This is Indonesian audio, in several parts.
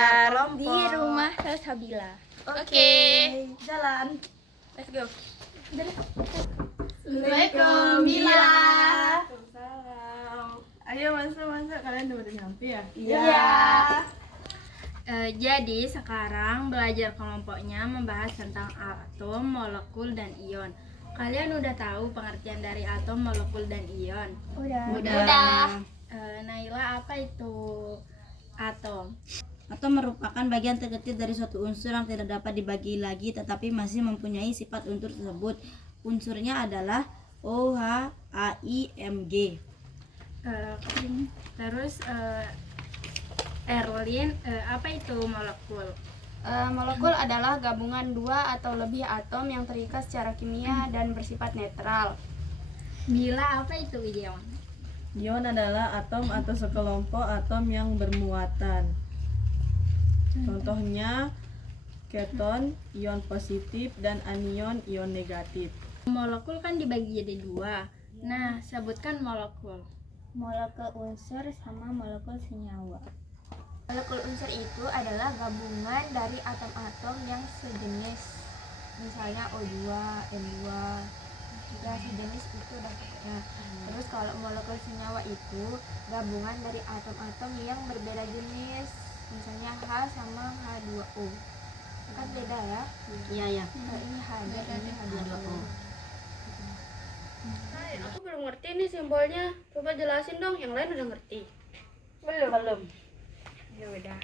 belajar di rumah Salsabila. Oke. Jalan. Let's go. Assalamualaikum Bila. Waalaikumsalam. Ayo masuk. Kalian udah nyampe ya? Iya. Jadi sekarang belajar kelompoknya membahas tentang atom, molekul, dan ion. Kalian udah tahu pengertian dari atom, molekul, dan ion? Udah. Naila, apa itu atom? Atom merupakan bagian terkecil dari suatu unsur yang tidak dapat dibagi lagi tetapi masih mempunyai sifat unsur tersebut. Unsurnya adalah OH, AI, Mg. Terus Erlin, apa itu molekul? Molekul adalah gabungan dua atau lebih atom yang terikat secara kimia dan bersifat netral. Bila, apa itu ion? Ion adalah atom atau sekelompok atom yang bermuatan. Contohnya keton, ion positif, dan anion, ion negatif. Molekul kan dibagi jadi dua. Nah, sebutkan molekul. Molekul unsur sama molekul senyawa. Molekul unsur itu adalah gabungan dari atom-atom yang sejenis, misalnya O2, N2, ya sejenis itu udah pokoknya. Terus kalau molekul senyawa itu gabungan dari atom-atom yang berbeda jenis, misalnya H sama H2O. Kan beda ya? Iya. Ini H dan ini H2O. Aku belum ngerti nih simbolnya. Coba jelasin dong, yang lain udah ngerti. Belum. Ya udah.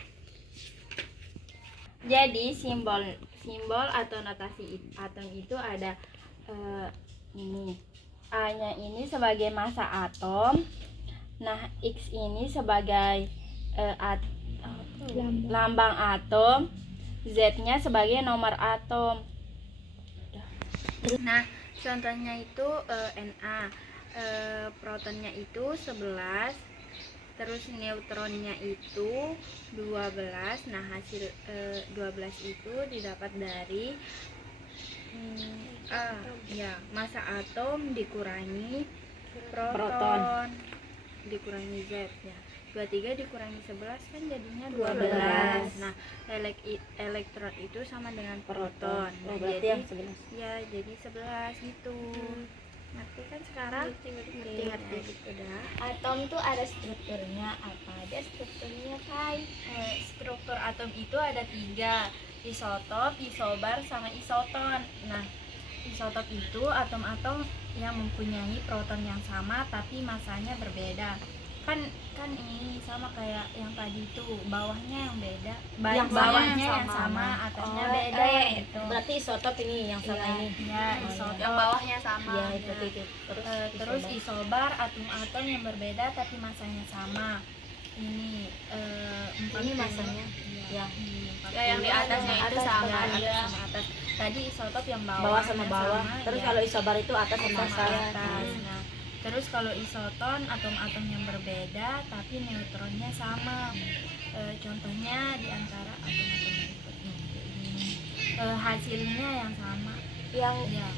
Jadi simbol atau notasi atom itu ada ini. A-nya ini sebagai massa atom. Nah, X ini sebagai lambang atom. Z-nya sebagai nomor atom. Nah, contohnya itu Na. Protonnya itu 11. Terus neutronnya itu 12. Nah, hasil 12 itu didapat dari massa atom dikurangi proton dikurangi Z ya. 23 dikurangi 11 kan jadinya 12. Nah, elektron itu sama dengan proton. Nah, jadi ya jadi 11 gitu. Ngerti kan sekarang? Ngerti gitu dah. Atom tuh ada strukturnya. Apa aja strukturnya, Kai? Struktur atom itu ada 3, isotop, isobar, sama isoton. Nah, isotop itu atom-atom yang mempunyai proton yang sama tapi masanya berbeda. Kan ini sama kayak yang tadi itu, bawahnya yang beda, bawahnya yang sama, atasnya beda gitu. Berarti isotop ini yang sama ini. Ya, isotop. Yang bawahnya sama. Iya, itu. Terus isobar, atom-atom yang berbeda tapi masanya sama. Ini Ini masanya. Ya, Ya, yang di atasnya itu sama. sama atas. Tadi isotop yang Bawah sama bawah. Terus kalau isobar itu atas sama atas. atas. Nah, terus kalau isoton atom-atom yang berbeda tapi neutronnya sama. Contohnya di antara atom-atom berikut ini. Hasilnya yang sama. Yang Ya.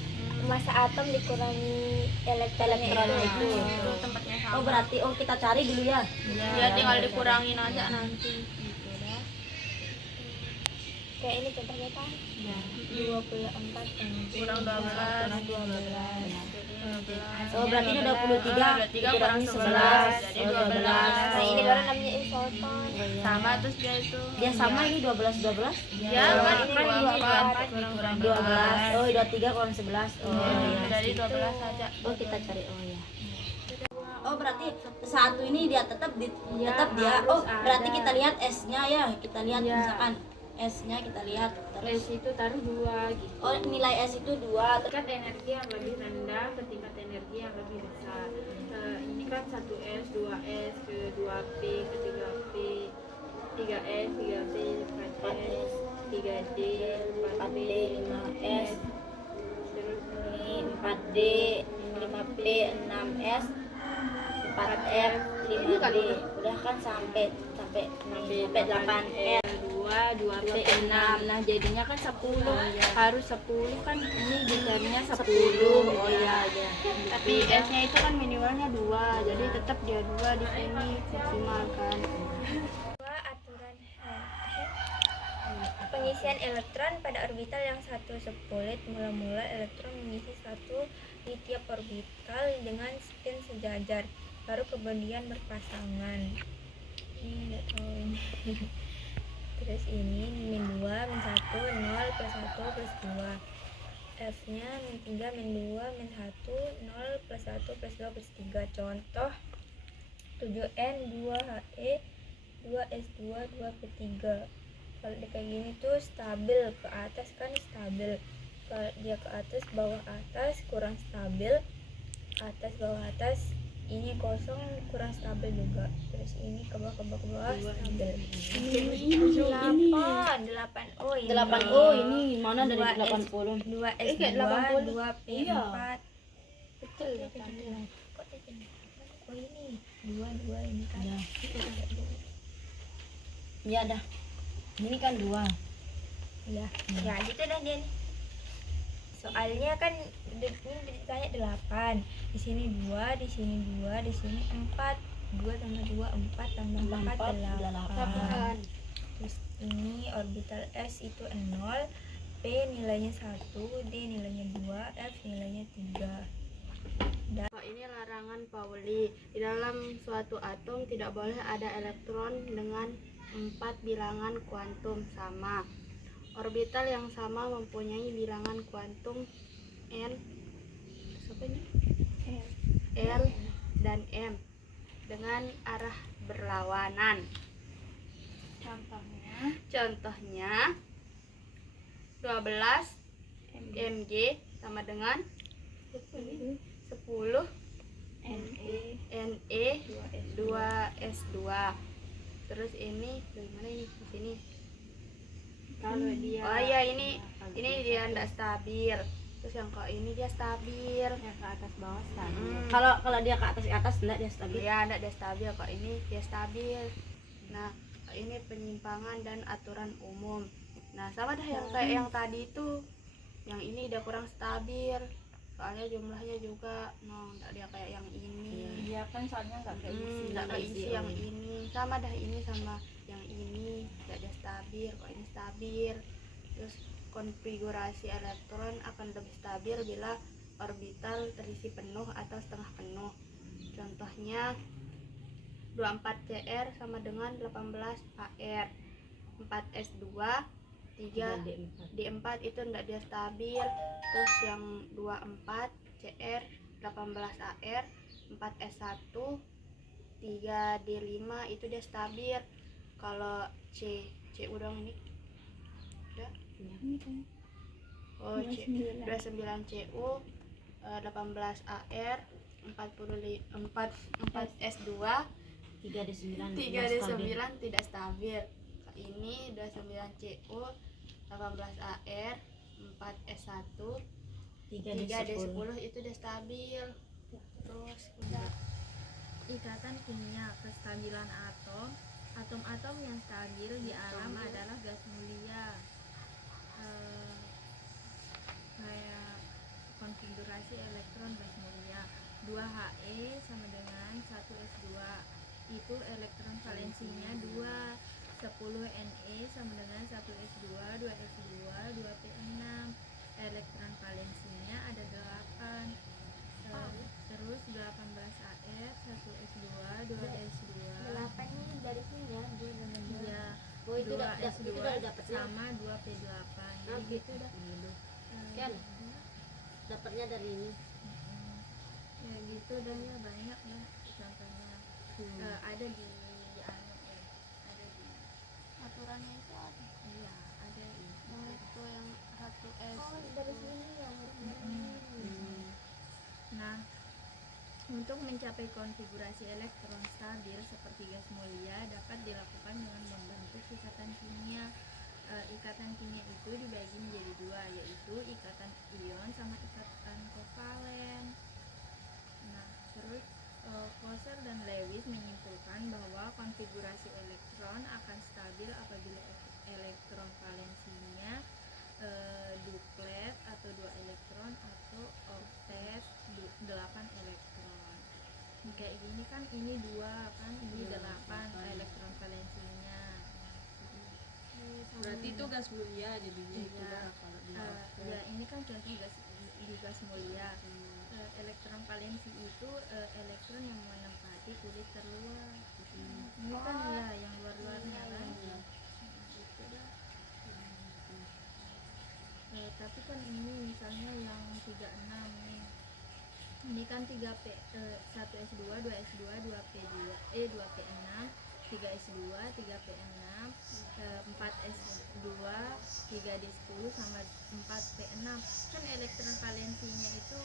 massa atom dikurangi elektronnya itu. Itu tempatnya sama. Oh, berarti kita cari dulu ya. Ya, tinggal dikurangin aja nanti. Gitu dah. Kayak ini contohnya kan? Ya. 24 kan. Kurang 12. Kurang 12. Oh, berarti ini 23 kurang dikurangi 11. 11. Jadi Oh, 12. Nah, ini baru namanya isoton. Sama terus dia itu. Dia sama ini 12. Ya, kan ini kan 24 kurang 12. Oh, 23 kurang 11. Oh, iya. Dari 12 saja. Oh, kita cari. Oh, ya. Oh, berarti satu ini dia tetap dia. Oh, harus berarti ada. kita lihat S-nya ya. Kita lihat Iya. misalkan S-nya kita lihat terus. S itu taruh 2 gitu. Oh, nilai S itu 2. Tingkat energi yang lebih rendah ke tingkat energi yang lebih besar. Ini kan 1S, 2S, ke 2P, ke 3P, 3S, 3P, 4S, 3D, 4P, 5S, terus ini 4D, 5P, 6S, 4F, 5D. Udah kan sampai 8S. 2P, 6. Nah, jadinya kan 10. Harus 10 kan ini gitarnya 10. Oh iya. Tapi S-nya itu kan minimalnya 2. Jadi tetap dia 2 di sini maksimal kan. Aturan Pengisian elektron pada orbital yang satu sepulit. Mula-mula elektron mengisi satu di tiap orbital dengan spin sejajar, baru kemudian berpasangan. Ini nggak tahu ini. Terus ini min 2, min 1, 0, plus 1, plus 2. F nya min 3, min 2, min 1, 0, plus 1, plus 2, plus 3. Contoh 7N, 2HE, 2S2, 2P3. Kalau dia kayak gini tuh stabil, ke atas kan stabil. Kalau dia ke atas, bawah atas kurang stabil, atas bawah atas ini kosong kurang stabil juga. Terus ini ke bawah stabil. Ini 8 oh ini 8O ini mana dari 80? 2S2, 2P4. Betul ya kan? Kok jadi 8? Oh ini 2 ini kan. Ya. Ya dah. Ini kan 2. Ya, ya gitu dah dia nih. Soalnya kan ini ditanya 8. Di sini 2, di sini 2, di sini 4. 2 tambah 2 4 tambah 4 8. Terus ini orbital S itu 0, P nilainya 1, D nilainya 2, F nilainya 3. Ini larangan Pauli. Di dalam suatu atom tidak boleh ada elektron dengan 4 bilangan kuantum sama. Orbital yang sama mempunyai bilangan kuantum n, L dan M dengan arah berlawanan. Contohnya 12 mg sama dengan 10 Ne 2S2. Terus ini bagaimana ini di sini? Kalau dia ini dia tidak stabil. Terus yang ke ini dia stabil. Yang ke atas bawah stabil. Kalau dia ke atas enggak dia stabil. Ya, tidak dia stabil. Kok ini dia stabil. Nah, ini penyimpangan dan aturan umum. Nah, sama dah yang kayak yang tadi itu. Yang ini udah kurang stabil. Soalnya jumlahnya juga enggak dia kayak yang ini. Iya kan soalnya nggak keisi. Enggak keisi yang ini. Sama dah ini sama yang ini tidak ada stabil. Kok ini stabil. Terus konfigurasi elektron akan lebih stabil bila orbital terisi penuh atau setengah penuh. Contohnya 24Cr sama dengan 18Ar. 4S2, 3D4 itu tidak dia stabil. Terus yang 24Cr, 18Ar, 4S1, 3D5 itu dia stabil. Kalau C udang ini udah oh C 29Cu, 18Ar, 4S2, 3D9 tidak stabil. Ini 29Cu, 18Ar, 4S1, 3D10 itu udah stabil. Terus udah Ikatan kimia kestabilan atom. Atom-atom yang stabil di alam adalah gas mulia. Kayak konfigurasi elektron gas mulia 2He sama dengan 1S2, itu elektron valensinya 2. 10Ne sama dengan 1S2, 2S2, 2P6, elektron valensinya ada 8. Terus 18Ar, 1S2, 2S2, 8 ini dari sini ya, 2 dengan 2. ya, Oh, itu 2S2 dapatnya. sama 2P8. Nah, gitu dah. Kan dapatnya dari ini. Ya gitu dan ya banyak lah contohnya. Ada di anu ya, ada di aturannya itu ada. iya ada di Itu yang 1S. Oh, dari sini yang Nah, untuk mencapai konfigurasi elektron stabil seperti gas mulia dapat dilakukan dengan membentuk ikatan kimia. Ikatan kimia itu dibagi menjadi 2, yaitu ikatan ion sama ikatan kovalen. Nah, terus Koser dan Lewis menyimpulkan bahwa konfigurasi elektron akan stabil apabila elektron valensinya duplet atau 2 elektron atau oktet 8 elektron. Kayak gini kan ini 2 kan, ini 8 elektron valensinya. Berarti Berarti itu gas mulia jadinya itu Iya. dah kalau di Ya ini kan contoh gas mulia. Elektron valensi itu elektron yang menempati kulit terluar. Ini kan ya yang luar-luarnya kan. Gitu dah. Tapi kan ini misalnya yang 36 nih. Ini kan 3P 1S2, 2S2, 2P2, 2P6, 3S2, 3P6, 4S2, 3D10 sama 4P6. Kan elektron valensinya itu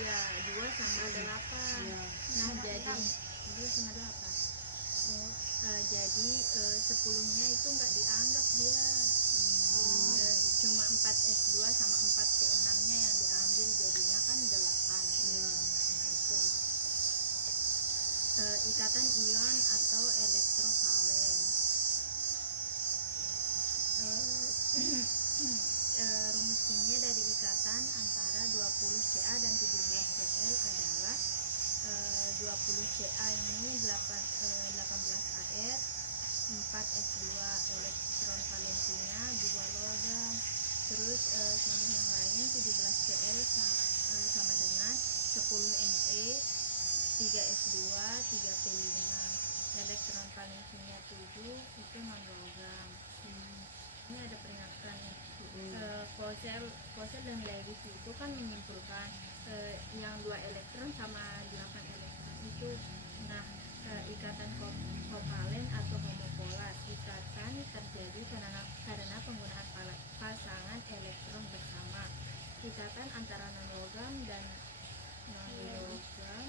ya 2 sama 8. Iya. Nah, jadi 2 sama 8. Jadi 10-nya itu enggak dianggap dia. Cuma 4S2 sama 4P6-nya yang diambil, jadinya kan 8. Iya. Itu ikatan ion atau elektrovalen. Rumus kimia dari ikatan antara 20Ca dan 17Cl adalah 20Ca ini 18 air, 4S2, elektron valensinya 2 logam. Terus contoh yang lain 17Cl sama dengan 10Ne, 3S2, 3P5. Elektron valensinya 7 itu non logam. Ini ada peringatan nih. Koser dan Lewis itu kan menyimpulkan yang 2 elektron sama 8 elektron itu. Nah, ikatan kovalen atau homopolar. Ikatan terjadi karena penggunaan pasangan elektron bersama. Ikatan antara non logam dan non logam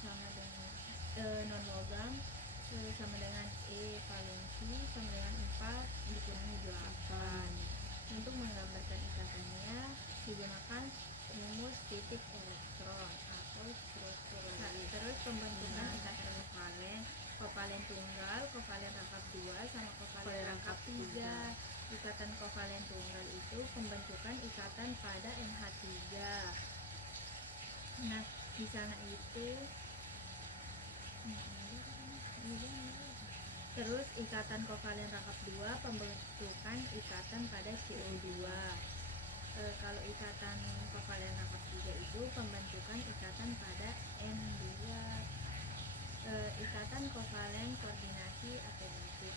sama dengan non logam sama dengan E valensi sama dengan 4 dikurangi 8. Untuk menggambarkan ikatannya digunakan rumus titik elektron atau struktur. Terus pembentukan ikatan kovalen tunggal, kovalen rangkap 2 sama kovalen rangkap 3. Ikatan kovalen tunggal itu pembentukan ikatan pada NH3. Nah, di sana itu terus ikatan kovalen rangkap 2 pembentukan ikatan pada CO2. Kalau ikatan kovalen rangkap 3 itu pembentukan ikatan pada N2. Ikatan kovalen koordinasi afinitif.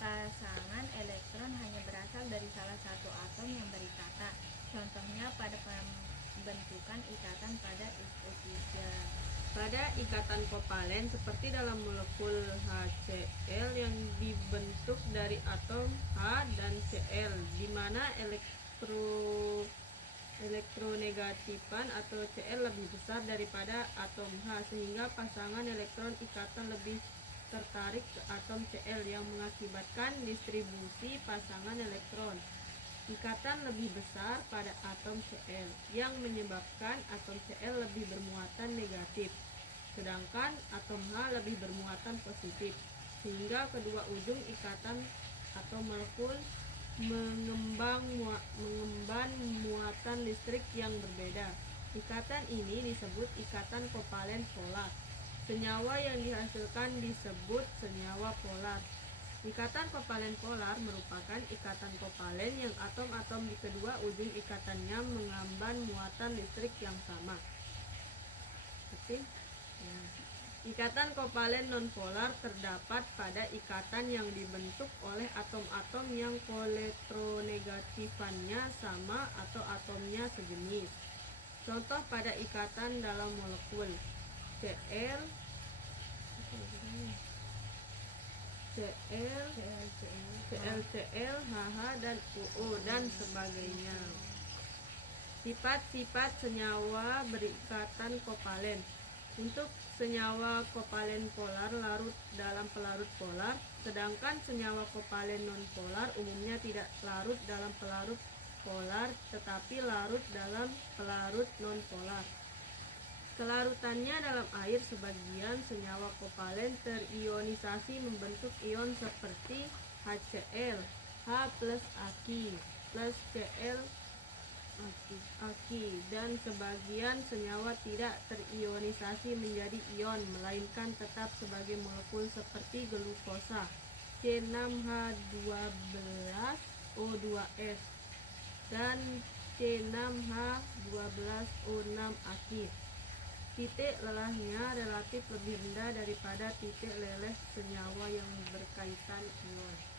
Pasangan elektron hanya berasal dari salah satu atom yang berikatan. Contohnya pada pembentukan ikatan pada SO3. Pada ikatan kovalen seperti dalam molekul HCl yang dibentuk dari atom H dan Cl, di mana elektronegatifan atau Cl lebih besar daripada atom H, sehingga pasangan elektron ikatan lebih tertarik ke atom Cl yang mengakibatkan distribusi pasangan elektron. Ikatan lebih besar pada atom Cl yang menyebabkan atom Cl lebih bermuatan negatif, sedangkan atom H lebih bermuatan positif, sehingga kedua ujung ikatan atau molekul mengemban muatan listrik yang berbeda. Ikatan ini disebut ikatan kovalen polar. Senyawa yang dihasilkan disebut senyawa polar. Ikatan kovalen polar merupakan ikatan kovalen yang atom-atom di kedua ujung ikatannya mengemban muatan listrik yang sama. Oke. Ya. Ikatan kovalen nonpolar terdapat pada ikatan yang dibentuk oleh atom-atom yang elektronegatifannya sama atau atomnya sejenis. Contoh pada ikatan dalam molekul Cl, ClCl, HH, dan UO, dan sebagainya. Sifat-sifat senyawa berikatan kovalen. Untuk senyawa kovalen polar larut dalam pelarut polar, sedangkan senyawa kovalen nonpolar umumnya tidak larut dalam pelarut polar tetapi larut dalam pelarut nonpolar. Kelarutannya dalam air, sebagian senyawa kovalen terionisasi membentuk ion seperti HCl, H plus Aq plus Cl Aki, dan sebagian senyawa tidak terionisasi menjadi ion melainkan tetap sebagai molekul seperti glukosa C6H12O2S dan C6H12O6 Aki. Titik lelahnya relatif lebih rendah daripada titik leleh senyawa yang berkaitan ion.